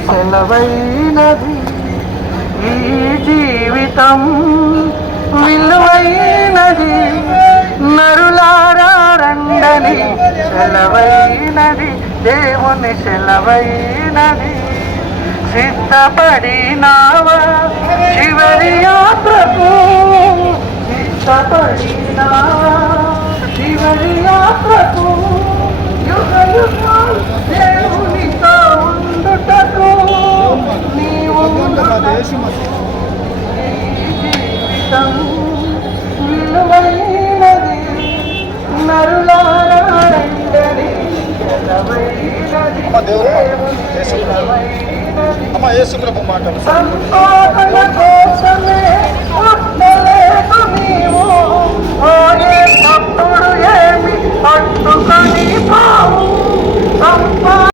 సెలవైనది ఈ జీవితం విలువైనది నరులారా రండని సెలవైనది దేవుని సెలవైనది సిద్ధపడినావా చివరి యాత్రకు సిద్ధపడినావా చివరి యాత్రకు యుగ యుగాలు దేవునితో ఉండుటకు నీవు జీవితం విలువైనది నరులారా రండని సెలవైనది దేవుని సెలవైనది సంపాదన కోసమే పుట్టలేదు నీవు పోయేటప్పుడు ఏమి పట్టుకొని పావు